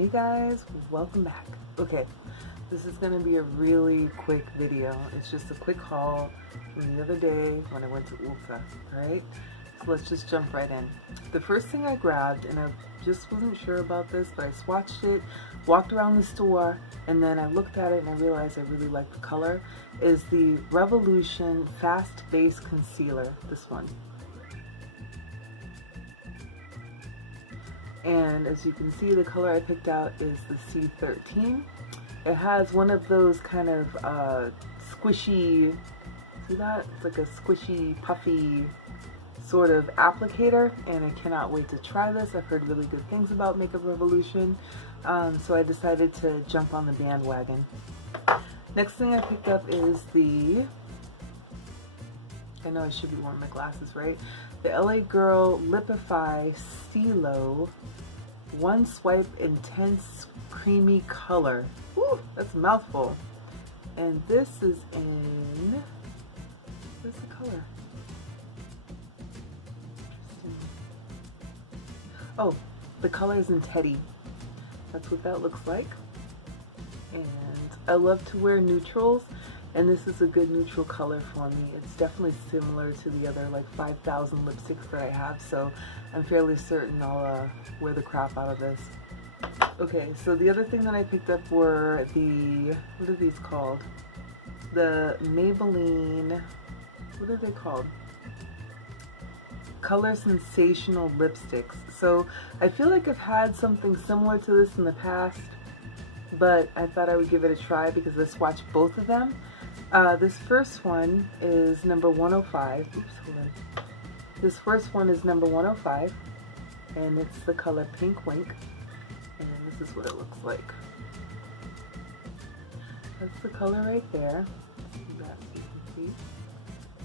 Hey guys, welcome back. Okay, this is going to be a really quick video. It's just a quick haul from the other day when I went to Ulta, alright? So let's just jump right in. The first thing I grabbed, and I just wasn't sure about this, but I swatched it, walked around the store, and then I looked at it and I realized I really liked the color, is the Revolution Fast Base Concealer, this one. And as you can see, the color I picked out is the C13. It has one of those kind of squishy, see that? It's like a squishy, puffy sort of applicator, and I cannot wait to try this. I've heard really good things about Makeup Revolution, so I decided to jump on the bandwagon. Next thing I picked up is the, I know I should be wearing my glasses, right? The LA Girl Lipify CeeLo One Swipe Intense Creamy Color. Ooh, that's a mouthful. And this is in, what's the color? Oh, the color is in Teddy. That's what that looks like. And I love to wear neutrals, and this is a good neutral color for me. It's definitely similar to the other like 5,000 lipsticks that I have, so I'm fairly certain I'll wear the crap out of this. Okay, so the other thing that I picked up were the, what are these called? The Maybelline, what are they called? Color Sensational lipsticks. So I feel like I've had something similar to this in the past, but I thought I would give it a try because I swatched both of them. This first one is number 105. Oops, hold on. This first one is number 105, and it's the color Pink Wink, and this is what it looks like. That's the color right there. That you can see.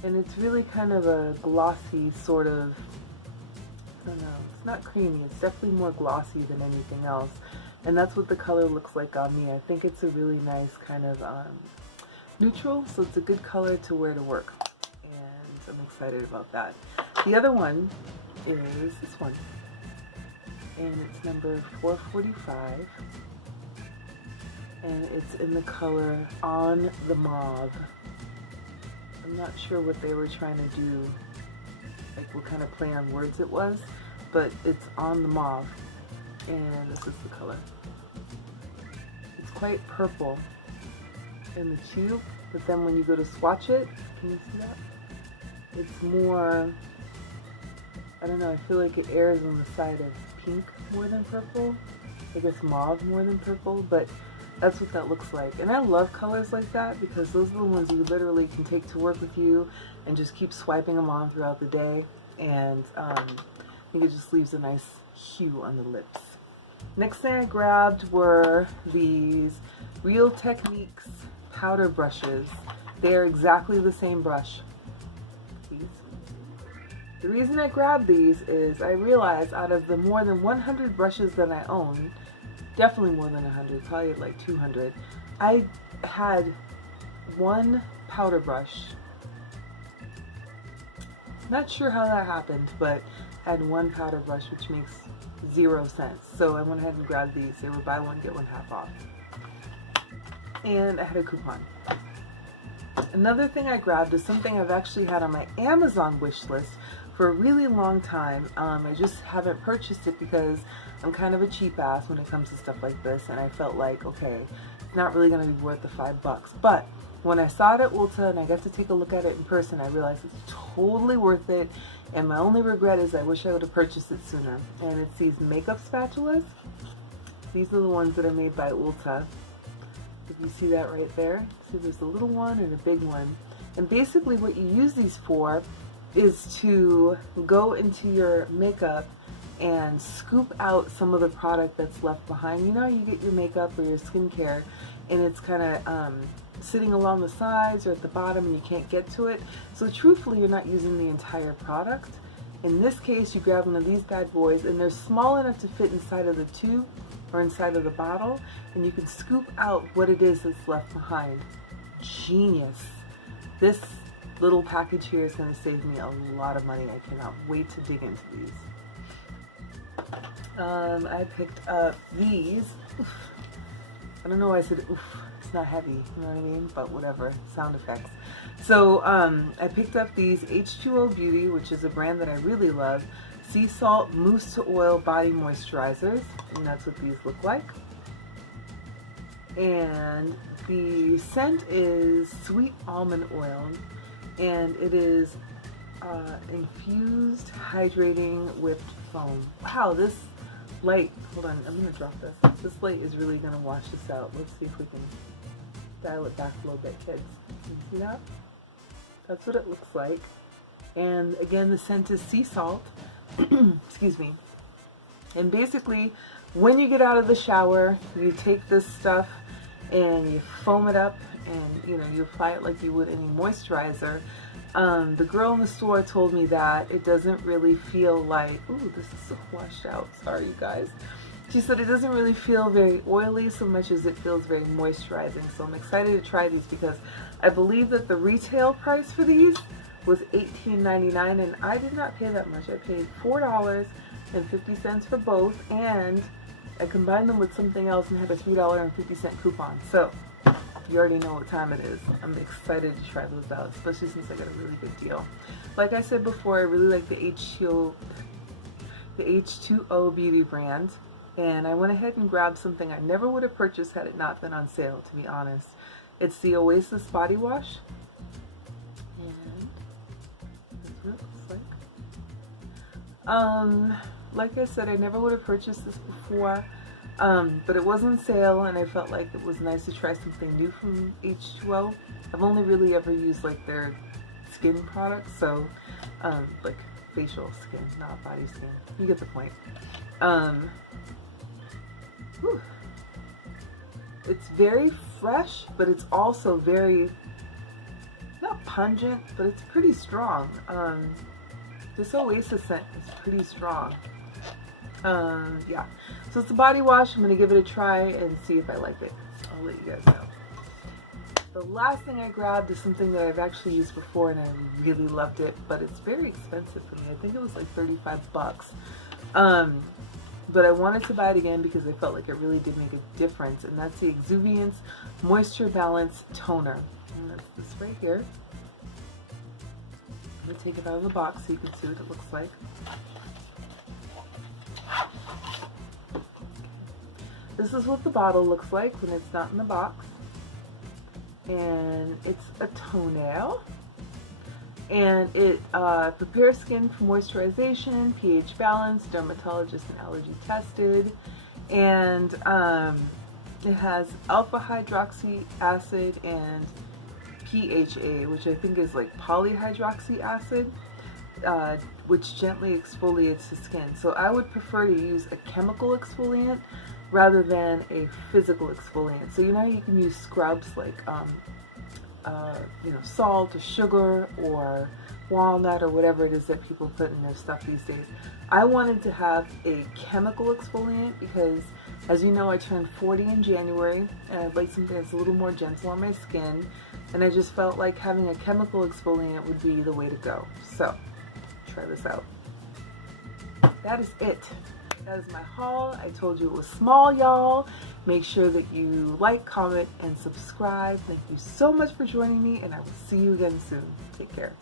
And it's really kind of a glossy sort of, I don't know, it's not creamy, it's definitely more glossy than anything else. And that's what the color looks like on me. I think it's a really nice kind of neutral, so it's a good color to wear to work. And I'm excited about that. The other one is this one. And it's number 445. And it's in the color On the Mauve. I'm not sure what they were trying to do, like what kind of play on words it was, but it's On the Mauve, and this is the color. It's quite purple in the tube, but then when you go to swatch it, can you see that? It's more, I don't know, I feel like it errs on the side of pink more than purple. I guess mauve more than purple, but that's what that looks like. And I love colors like that because those are the ones you literally can take to work with you and just keep swiping them on throughout the day. And I think it just leaves a nice hue on the lips. Next thing I grabbed were these Real Techniques powder brushes. They are exactly the same brush. These. The reason I grabbed these is I realized out of the more than 100 brushes that I own, definitely more than 100, probably like 200, I had one powder brush. Not sure how that happened, but I had one powder brush, which makes 0 sense. So I went ahead and grabbed these. They were buy one, get one half off. And I had a coupon. Another thing I grabbed is something I've actually had on my Amazon wish list for a really long time. I just haven't purchased it because I'm kind of a cheap ass when it comes to stuff like this, and I felt like, okay, it's not really going to be worth the $5. But when I saw it at Ulta and I got to take a look at it in person, I realized it's totally worth it, and my only regret is I wish I would have purchased it sooner. And it's these makeup spatulas. These are the ones that are made by Ulta. If you see that right there, see there's a little one and a big one. And basically what you use these for is to go into your makeup and scoop out some of the product that's left behind. You know, you get your makeup or your skincare and it's kind of sitting along the sides or at the bottom and you can't get to it. So truthfully, you're not using the entire product. In this case, you grab one of these bad boys and they're small enough to fit inside of the tube or inside of the bottle, and you can scoop out what it is that's left behind. Genius. This little package here is going to save me a lot of money. I cannot wait to dig into these. I picked up these. Oof. I don't know why I said oof. It's not heavy, you know what I mean? But whatever, sound effects. So I picked up these H2O Beauty, which is a brand that I really love. Sea salt mousse to oil body moisturizers, and that's what these look like. And the scent is sweet almond oil, and it is infused hydrating whipped foam. Wow, this light, hold on, I'm gonna drop this. This light is really gonna wash this out. Let's see if we can dial it back a little bit, kids. Can you see that? That's what it looks like. And again, the scent is sea salt. Excuse me. And basically, when you get out of the shower, you take this stuff and you foam it up, and you apply it like you would any moisturizer. The girl in the store told me that it doesn't really feel like, ooh, this is so washed out, sorry you guys. She said it doesn't really feel very oily so much as it feels very moisturizing. So I'm excited to try these because I believe that the retail price for these was $18.99, and I did not pay that much. I paid $4.50 for both, and I combined them with something else and had a $3.50 coupon. So you already know what time it is. I'm excited to try those out, especially since I got a really good deal. Like I said before, I really like the H2O Beauty brand, and I went ahead and grabbed something I never would have purchased had it not been on sale, to be honest. It's the Oasis body wash. Like I said, I never would have purchased this before, but it was on sale, and I felt like it was nice to try something new from H2O. I've only really ever used like their skin products, so like facial skin, not body skin. You get the point. It's very fresh, but it's also very, not pungent, but it's pretty strong. This Oasis scent is pretty strong. Yeah, so it's a body wash. I'm going to give it a try and see if I like it. I'll let you guys know. The last thing I grabbed is something that I've actually used before and I really loved it, but it's very expensive for me. I think it was like 35 bucks. But I wanted to buy it again because I felt like it really did make a difference, and that's the Exuviance Moisture Balance Toner. And that's this right here. I'm going to take it out of the box so you can see what it looks like. This is what the bottle looks like when it's not in the box. And it's a toenail. And it prepares skin for moisturization, pH balance, dermatologist and allergy tested. And it has alpha hydroxy acid and PHA, which I think is like polyhydroxy acid, which gently exfoliates the skin. So I would prefer to use a chemical exfoliant rather than a physical exfoliant. So you know you can use scrubs like salt or sugar or walnut or whatever it is that people put in their stuff these days. I wanted to have a chemical exfoliant because, as you know, I turned 40 in January, and I'd like something that's a little more gentle on my skin, and I just felt like having a chemical exfoliant would be the way to go. So, try this out. That is it. That is my haul. I told you it was small, y'all. Make sure that you like, comment, and subscribe. Thank you so much for joining me, and I will see you again soon. Take care.